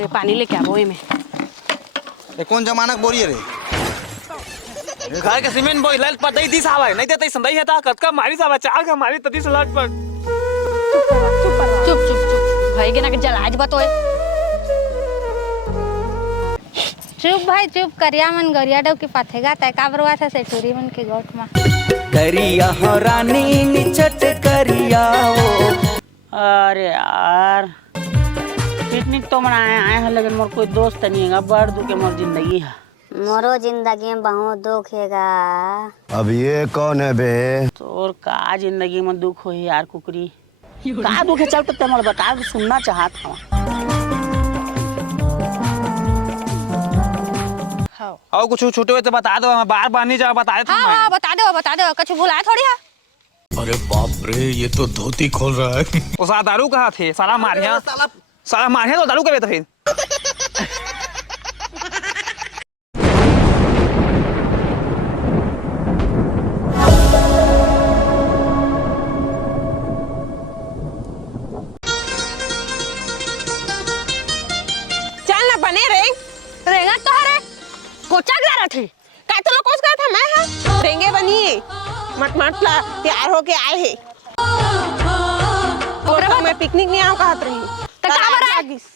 रे पानी लेके आवो में। ये कौन जमाना के बोरी रे? घर के सीमेंट बोई लाल पर दई दिस आवे नहीं देतई संदई है ता कतका मारी सावा चार का मारी तदी से लाट पर। चुप चुप चुप भाई के ना के जलाज बतोए। चुप भाई चुप करिया मन गरिया डव के पाथेगा तय का बरवा था सेठुरी मन के गोठ में करिया हो रानी निचट करिया हो। अरे यार पिकनिक तो मनाए आए हैं लेकिन मोर कोई दोस्त नहीं है, बड़ दुख मोर जिंदगी है। मोरो जिंदगी में बहुत दुख हैगा। अब ये कौन है बे? तोर का जिंदगी में दुख हो यार कुकरी का दुख है? चल तो मोर बता सुनना चाहत हूँ। और कुछ छूटे हुए तो बता दो, मैं बार बार नहीं जा बताए थे। हाँ बता दो कुछ भुलाए थोड़ी है। अरे बाप रे ये तो धोती खोल रहा है। वो साला दारू कहाँ थे? साला मारिया तो दारू के तो फिर चल ना बने रेंगा तो हरे कोचा गरा थी का तो लोग कोस था मैं हां रेंगे बनिए मट ला तैयार होके आए है। ओकरा मैं पिकनिक नहीं आऊं कहत रही त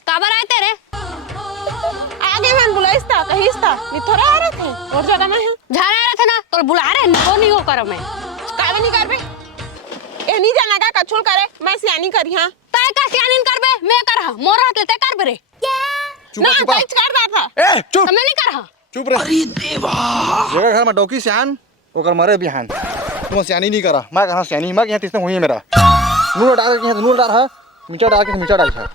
काबर आए तेरे आगे मैं बुलाइस था कहिस था नी थोड़ा आ रहे थे और ज्यादा मैं जा रहे थे ना तो बुला रहे तो नहीं हो कर मैं कावे नहीं करबे ए नहीं जाना का कछुल करे मैं सियानी करी हां तय का सियानी करबे मैं कर हां मोर हाथ लेते कर बरे चुप चुप कर दा था ए चुप मैं नहीं कर हां चुप रे। अरे देवा ये घर में डोकी सियान ओकर मरे बिहान तुम सियानी नहीं करा मैं कहां सियानी मैं यहां तिसने हुई है मेरा नून डाल के नून डाल हां मीठा डाल के मीठा डाल हां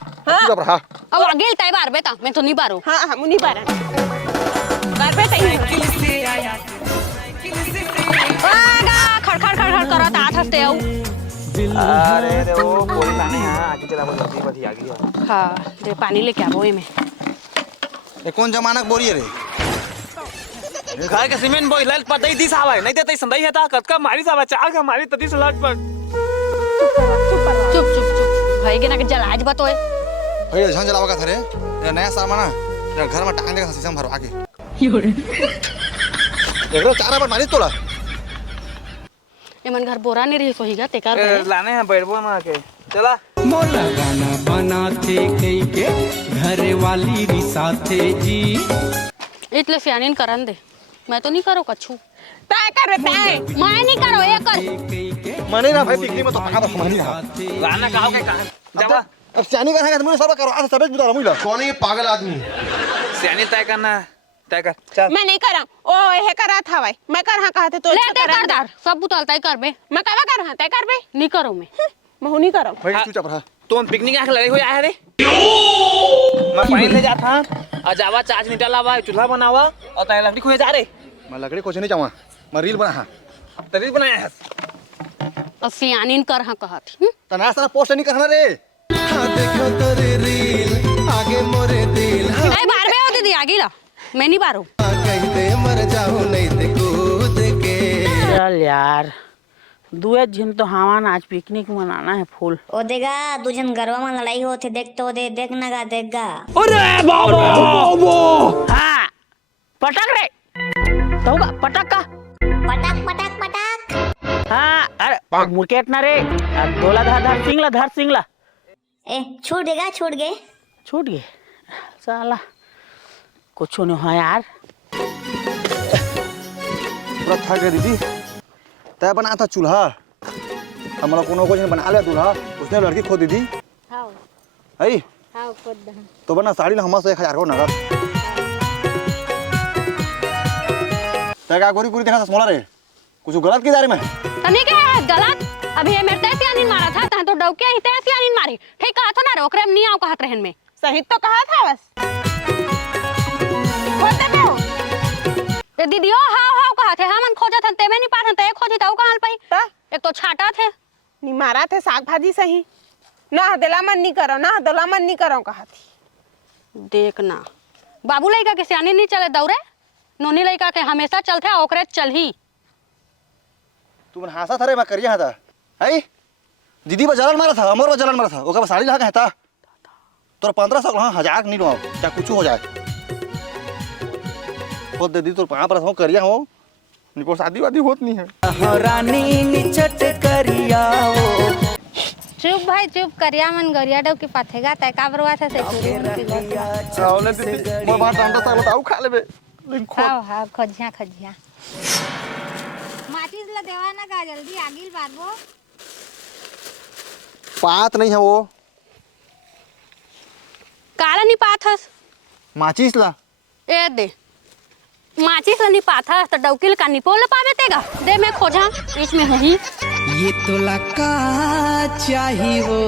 चुप रहा। अब आगे तय बार बेटा मैं तो नहीं बारू हां मुनी बार बार बेटा आगा खड़ करत आठ हफ्ते आऊ। अरे रे वो कोई लाने हां आगे चला वो जल्दी बधी आ गई। हां रे पानी लेके आवो में। ये कौन जमाना के बोरी रे? घर के सीमेंट बोई लाल पर दई दिस आवे नहीं देतई संदई है ता कतका मारी सावा चार का मारी तदी से लाट पर। चुप भाई के ना के जलाज बतोए। भाई झन जलावा का थरे ये नया सामान ना घर में टांग देगा शीशम भरवा के एकरो चारा पर मारी तोला एमन घर बोरा नहीं रही सोहीगा तेकार लाने हैं बैठबो ना के चला मोला गाना बनाथे कई के घर वाली रिसा थे जी इतले सियानीन करन दे मैं तो नहीं करो कछु तय कर तय मैं नहीं करो ये कर मने ना भाई पिकनिक में तो पका बस मनी ना लाना काओ के कहां जावा अब सियानी करना है तो मुझे सब करो आज सबे बुला मुला कौन है ये पागल आदमी? सियानी तय करना तय कर चल। मैं नहीं करा ओ ये करा था भाई मैं कर हां कहते तो ले कर दार सब बुतल तय करबे मैं कहवा कर हां तय करबे नहीं करो मैं नहीं करो भाई तू चुप रहा। तुम पिकनिक आके लड़ाई हो आए रे मैं पानी ले जाता और जावा चाच नीटा लावा चूल्हा बनावा और तय लकड़ी खोए जा रे मैं लकड़ी कुछ नहीं चाहूंगा मैं रील बना हां तरी बनाया है और सियानीन कर हां कहत तना सारा पोस्ट नहीं करना रे। हां देखो तेरी रील आगे मोरे दिल ए बार में हो दीदी आगी ला मैं नहीं बारू कहते मर जाऊं नहीं ते कूद के। चल यार दुए दिन तो हवन आज पिकनिक मनाना है फुल। ओ देगा दूजन गरवा में लड़ाई होते देख तो दे देखना का देगा। अरे बाबो हां पटक रे तो पटक का पटक पटक पटक हाँ अरे मुकेट ना रे डोला धर सिंगला ए छूट गए छूट गए साला कुछ नहीं है यार। पूरा थक गई दीदी तय बना था चूल्हा हमारा कोनो को बना लिया दूल्हा उसने लड़की खो दीदी हां है हां खुद तो बना साड़ी ना हम से 1000 को नगर तय का गोरी पूरी देखा स्मोला रे कुछ गलत की जा रही मैं तने के गलत अभी ये मेरे सियानीन मारा था ता तो डौके ही ते सियानीन मारी ठीक कहा था ना रे ओकरे में नहीं आऊ कहत रहन में सही तो कहा था बस होते पे हो ते दीदी ओ हां कहा थे हमन खोजत हन ते में नहीं पाथन ते खोजी ताऊ कहां पाई एक तो छाटा थे नहीं मारा थे साग भाजी सही ना दिला मन नहीं करो कहा थी देखना बाबू लइका के सियानीन नहीं चले दौरे नोनी लइका के हमेशा चलथे ओकरे चल ही तू मन हासा थरे मैं करिया था है दीदी पर जलन मारा था अमर पर जलन मारा था ओका साड़ी लगा कहता तोर 1500 हाँ 1000 नहीं लो चाहे कुछ हो जाए खुद दे दी तो 5 बरस हो करिया हो निको शादी वादी होत नहीं है रानी निचट करिया चुप भाई चुप करिया मन गरिया डो के पाथेगा तय का बरवा से चूरी मन की चावले दीदी मोर बात अंडा साग बताऊ खा लेबे लेकिन हां हां खजिया खजिया माचिस ला देवा ना का जल्दी आगिल बारबो पात नहीं है वो काला नहीं पाथस माचिस ला ए दे माचिस ला नहीं पाथस तो डौकिल का निपोल पावे तेगा दे मैं खोजा इसमें नहीं ये तो लका चाहिए वो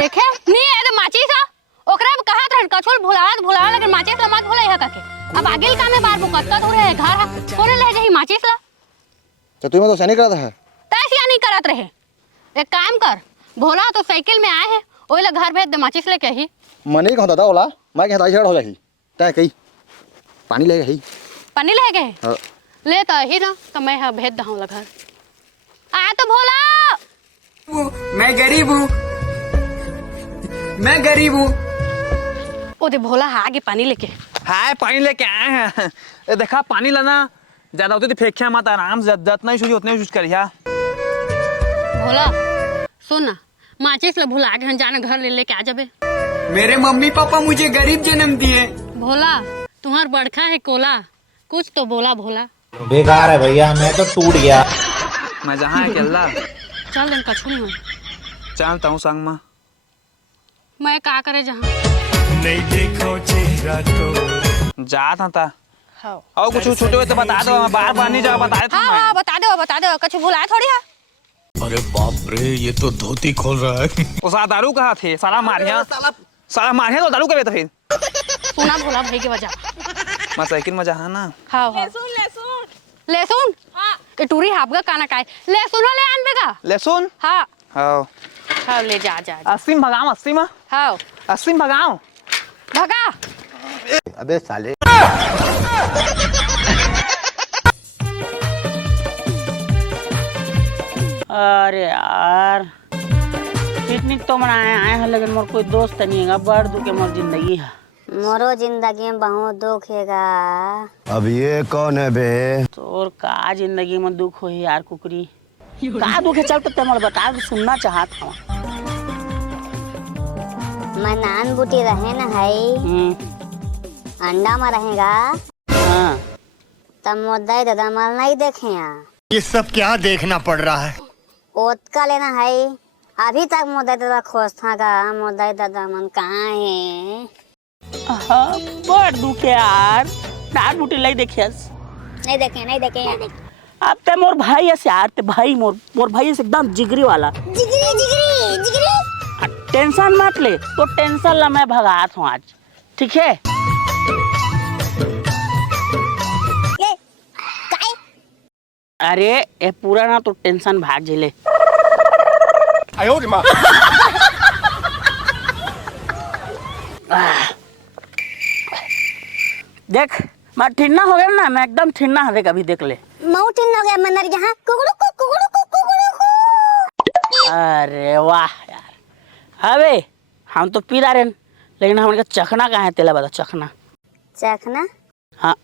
देखे नहीं है तो माचिस है ओकरा में कहत रहन कछुल भुलावा लेकिन माचिस ला मत भुलाई है काके अब आगिल का में बार बुकत्ता दूर है घर है कोने ले जही माचिस ला तो तू में तो सनी करता है तैसिया नहीं करत रहे एक काम कर भोला तो साइकिल में आए हैं ओइला घर भेज दे माचिस लेके ही मने कहता दादा ओला मैं कहता झगड़ा हो जाही तय कही पानी ले गई पानी ले गए हां ले तो ही ना तो मैं हाँ भेज दहूँ घर आ तो भोला मैं गरीब हूँ ओ दे भोला आगे पानी लेके हाय पानी लेके आए हैं ए देखा पानी लाना ज्यादा होती तो फेंकिया मत आराम से जितना ही सूझी उतना ही यूज करिया भोला सुन ना माचिस ले भुला के जाना घर ले लेके आ जाबे मेरे मम्मी पापा मुझे गरीब जन्म दिए भोला तुम्हार बड़खा है कोला कुछ तो बोला भोला बेकार है भैया मैं तो टूट गया मैं जहाँ है केल्ला चल दिन कछु नहीं हो चलता हूँ संग में मैं का करे जहाँ नहीं देखो चेहरा तो जात हूँ ता हाँ और कुछ छूटे हुए तो बता दो मैं बार बार नहीं जा बता देता हूँ हाँ बता दो कछु भुलाए थोड़ी है अरे बाप रे ये तो धोती खोल रहा है वो साला दारू कहाँ थे साला मारिया तो दारू कभी तो फिर सुना भोला भाई के वजह मैं साइकिल में जहाँ ना हाँ लहसुन हाँ ये टूरी हापगा काना काय लहसुन ले आन बेगा लहसुन हाँ हाँ हाँ ले जा 80 भगाओ 80 में हाँ 80 भगाओ भगा अबे साले अरे यार पिकनिक तो मनाए आए हैं लेकिन मोर कोई दोस्त नहीं है बड़ दुख मोर जिंदगी है मोरो जिंदगी में बहुत दुख हैगा। अब ये कौन है बे तोर का जिंदगी में दुख हो यार कुकरी का दुख है चल तो तुम बता सुनना चाहत हूँ मैं नान बूटी रहे न है अंडा में रहेगा हाँ तब मोदाई दादा मल नहीं देखे यहाँ ये सब क्या देखना पड़ रहा है ओतका लेना है अभी तक मोदाई दादा खोजता का मोदाई दादा मन कहाँ है हाँ बड़ दुख है यार नान बूटी लाई देखियस नहीं देखे अब ते मोर भाई है यार ते भाई मोर भाई है एकदम जिगरी वाला जिगरी टेंशन मत ले तो टेंशन ला मैं भगात हूँ आज ठीक है अरे ये पूरा ना तो टेंशन भाग झेले आयो रे मां देख मैं ठिन्ना हो गया ना मैं एकदम ठिन्ना है देख अभी देख ले माउंटेन हो गया मनर यहाँ कुकुड़ू अरे वाह यार अबे हम तो पी रहे लेकिन हमारे चखना कहाँ है तेला बता चखना चखना हाँ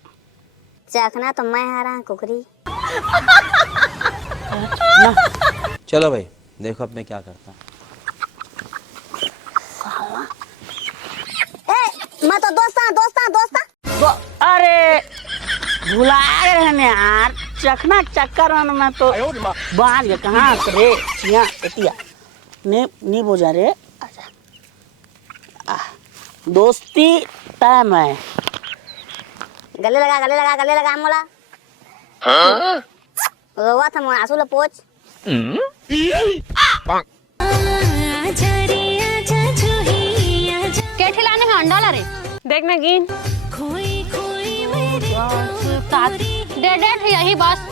चखना तो मैं आ रहा कुकरी चलो भाई देखो अब मैं क्या करता मैं तो दोस्ता तो अरे भुला रहे हैं यार चखना चक्कर में मैं तो बांध गया कहाँ रे यहाँ एतिया नहीं बोझा रे दोस्ती तय मैं गले लगा मोला रोवा था मैं आंसू पोछ के ठिलाने में अंडा ला रे देख ना गिन डेढ़ यही बस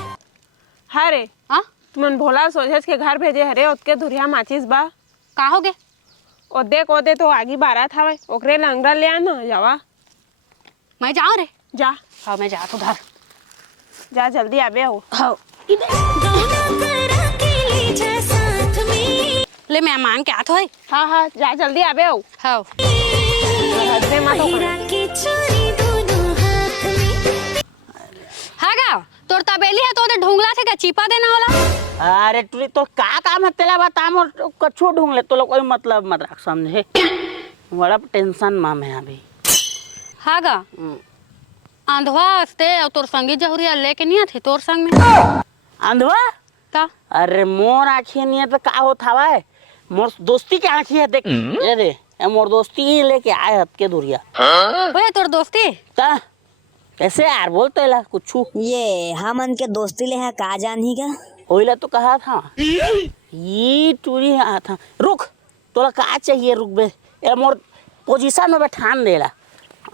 हरे हाँ तुमन भोला सोचस के घर भेजे हरे ओतके धुरिया माचिस बा का होगे ओदे तो आगी बारात हवे ओकरे लंगड़ा ले आना जावा मैं जाऊँ रे जा हाँ मैं जा तो घर जा जल्दी आबे हो हाँ ले मेहमान के आत होय। हाँ हाँ जा जल्दी आबे हो। हाँ हदे मत हो। हाँ गा तोर तबेली है तो उधर ढूंगला थे का चिपा देना वाला। अरे टूरी तो का काम है तेला बता मोर कछु ढूंढ ले तो लोग कोई मतलब मत रख समझे। बड़ा टेंशन माम है अभी। हाँ गा अंधवा हंसते और तोर संगी जहुरिया लेके नहीं आते तोर संग में। अंधवा का अरे मोर आँखी नहीं है तो का होता हवा मोर दोस्ती की आँखी है देख ये दे ये मोर दोस्ती ही लेके आए हद के दूरिया। ओए तोर दोस्ती का कैसे यार बोलते ला कुछ ये हमन के दोस्ती ले है का जानी का ओइला तो कहा था ये टूरी आ था रुक तोला का चाहिए रुक बे ये मोर पोजीशन में बैठान देला।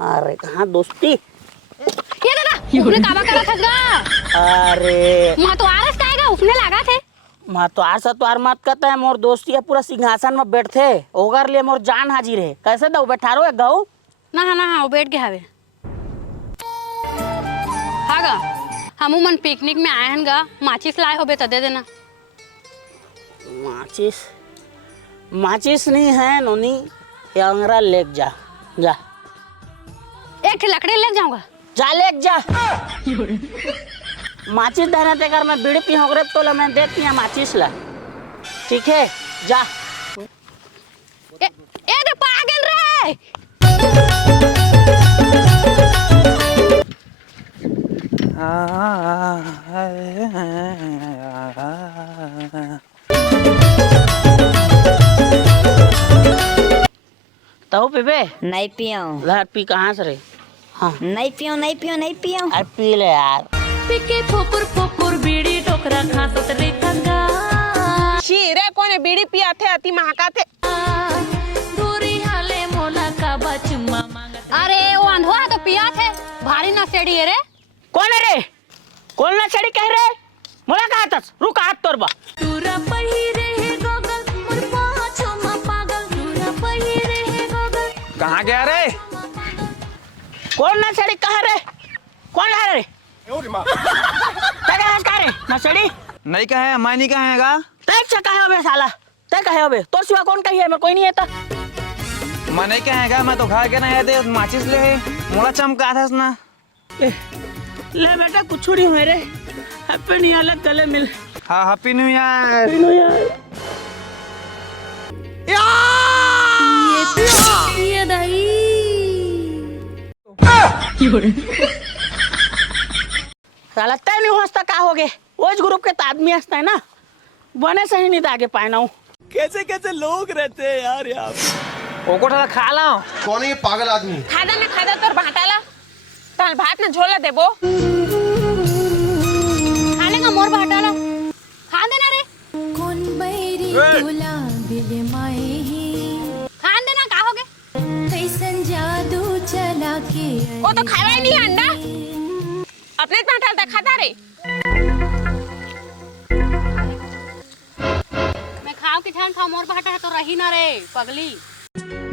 अरे कहाँ दोस्ती ये दादा उसने काबा करा था गा। अरे मां तो आरस काएगा उसने लगा थे। माँ तो आर सा तो आर मत कहता है मोर दोस्ती है पूरा सिंहासन में बैठते ओगर लिए मोर जान हाजिर है कैसे दो बैठा रो गऊ ना वो बैठ के हवे। हाँ गा हम मन पिकनिक में आए हैं गा माचिस लाए हो बे तो दे देना। माचिस नहीं है नोनी ये अंगरा लेक जा जा एक ठे लकड़ी ले जाऊंगा जा लेक जा। माचिस देने ते कर मैं बीड़ी पी होगरे तो ला मैं देती है माचिस ला ठीक है जा। ए रे पागल रे। तो पीबे नहीं पियो लहर पी कहाँ से रे। हाँ नहीं पियो अरे पी ले यार। पिके फोपुर फोपुर बीड़ी टोकरा खासत रे कंगा शीरे कोने बीड़ी पिया थे अति महका थे। दूरी हाले मोला का बचुमा मांगत। अरे वो अंधवा तो पिया थे भारी ना सेड़ी है रे। कौन है रे कौन ना चढ़ी कह रहे मोला कहा तस रुक हाथ तोड़ बा। दूरा पहिरे है गोगल मोर पाछो मा पागल दूरा पहिरे है गोगल। कहाँ गया रे? कौन ना चढ़ी कह रहे कौन है रे तेरे कह रे ना चढ़ी नहीं कहे मैं नहीं कहेगा तेरे से कहे बे साला ते कहे बे तोर सिवा कौन कही है मैं कोई नहीं है तो मैं नहीं कहेगा मैं तो घर के नहीं दे माचिस ले मोला चमका था ना। ले बेटा कुछ नहीं हुए रे हैप्पी न्यू ईयर गले मिल। हाँ हैप्पी न्यू ईयर। ये दाई साला तय नहीं हंसता का हो गए वो इस ग्रुप के तो आदमी हंसता है ना बने सही नहीं आगे पाना हूँ। कैसे कैसे लोग रहते हैं यार यहाँ वो को थोड़ा खा ला। कौन है ये पागल आदमी? खादा तोर भाटाला तल भात न झोला देबो खाने का मोर भाटाला खा देना रे। कौन बैरी गुलाबिले माए ही खान देना का होगे कैसन जादू चला के वो तो खावा ही नहीं अंडा अपने भाटाल तक खाता रे। मैं खाओ कि ठान खाओ मोर भाटा है तो रही ना रे पगली।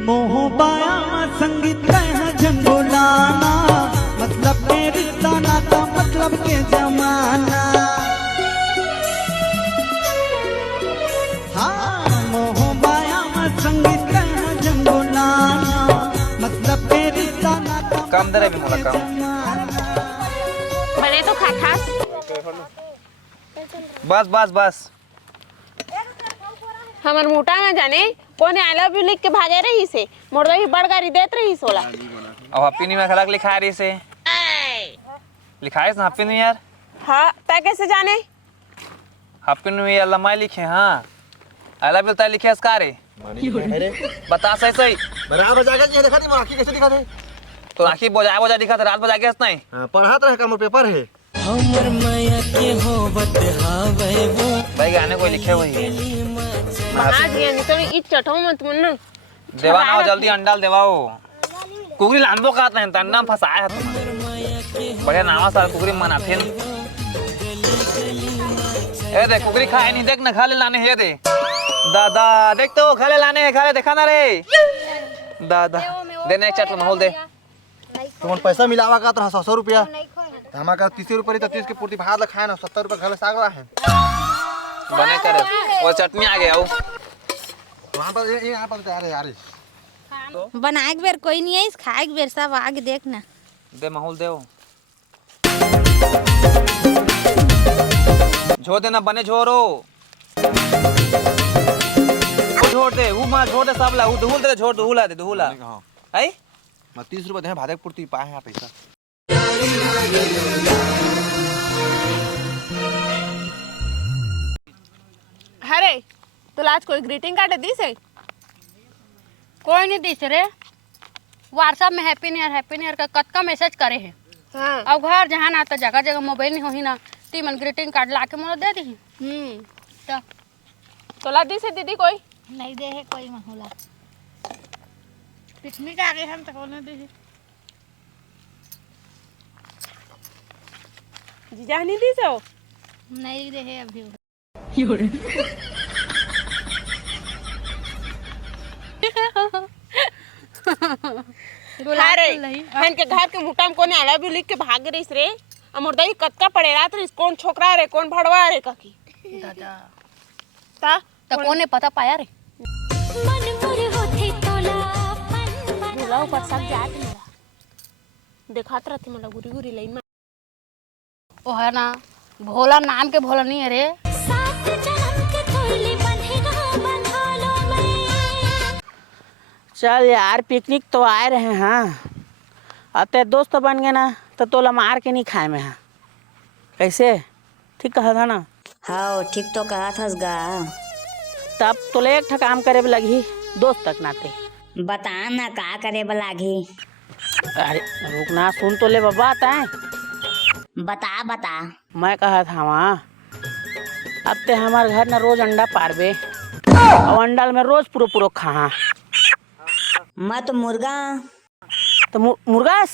मोह पाया संगीत है झंडोलाना मतलब के रिश्ता नाता मतलब के जमाना। हाँ मोह पाया संगीत है झंडोलाना मतलब के रिश्ता नाता कम दे रे भी मोला कम बने तो खा बस हमर मोटा ना जाने कोने आई लव यू लिख के भागे रही से मोरदा ही बड़ गाड़ी देत रही सोला। अब हैप्पी न्यू ईयर खलक लिखा रही से लिखाइस ना हैप्पी न्यू ईयर। हाँ तय कैसे जाने हैप्पी न्यू ईयर लम्बा लिखे। हाँ आई लव यू तय लिखे इसका रे बता सही बराबर जाके नहीं दिखा दे आंखें कैसे दिखा दे तो आखिर बजा दिखा था रात बजा के नहीं। हां पढ़ात रहे का पेपर है हमर माया के होवत हावे वो भाई गाने कोई लिखे हुई आज गया नहीं तो इच चटो मत मुन्ना देवाना हो जल्दी अंडाल देवाओ कुकरी लानबो कहते हैं तन्ना फसाया है बड़े नावा साल कुकरी मनाथे ए देख कुकरी खाए नहीं देख ना खा ले लाने है दे दादा देख तो खा ले लाने है खा ले देखा ना रे दादा देने एक चटल माहौल दे तुम पैसा मिलावा का तो 100 रुपया हमारा का 30 रुपया 30 के पूर्ति भात खाए ना 70 रुपया घर सागला है बने करे और चटनी आ गया वहाँ पर ये यहाँ पर तैयार है यार। बनाए के बेर कोई नहीं है, इस खाए के बेर सब आगे देखना। दे माहौल दे झोर देना बने झोरो छोड़ दे वो मां छोड़ दे सब ला वो धूल दे छोड़ धूला दे धूला आई मैं 30 रुपए दे भादक पूर्ति पाए यहाँ पैसा। अरे तुला आज कोई ग्रीटिंग कार्ड दी से? कोई नहीं दिस रे। व्हाट्सएप में हैप्पी न्यू ईयर का कतका मैसेज करे है। हाँ अब घर जहाँ ना तो जगह जगह मोबाइल नहीं होही ना ती मन ग्रीटिंग कार्ड ला के मोला दे दी। तो तुला दी से दीदी कोई? नहीं दे है कोई महूला। पिकनिक आ गए हम तो कौन दे है? जीजा नहीं दी से हो? नहीं दे है अभी। अरे हन के घर के मुटा में कोने आला भी लिख के भाग रहीस रे। अमरदाई कतका पड़े रात रे कौन छोकरा रे कौन भड़वा रे ककी दादा ता तो कोने पता पाया रे? बुलाओ पर सब जात मेरा देखात रहती मला गुरी गुरी लाइन में। ओ है ना भोला नाम के भोला नहीं है रे। चल यार पिकनिक तो आए रहे हाँ, अब ते दोस्त बन गए ना तो तोला मार के नहीं खाए में हाँ। कैसे ठीक कहा था ना? हाँ ठीक तो कहा था गा। तब तोले एक ठा काम करे लगी दोस्त तक नाते। बता ना का करे बलागी। अरे रुकना सुन तो ले बाबा आता है। बता बता। मैं कहा था वहाँ अब ते हमारे घर ना रोज अंडा पारबे और अंडा में रोज पूरो पूरो खा। मैं तो मुर्गा। तो मुर्गास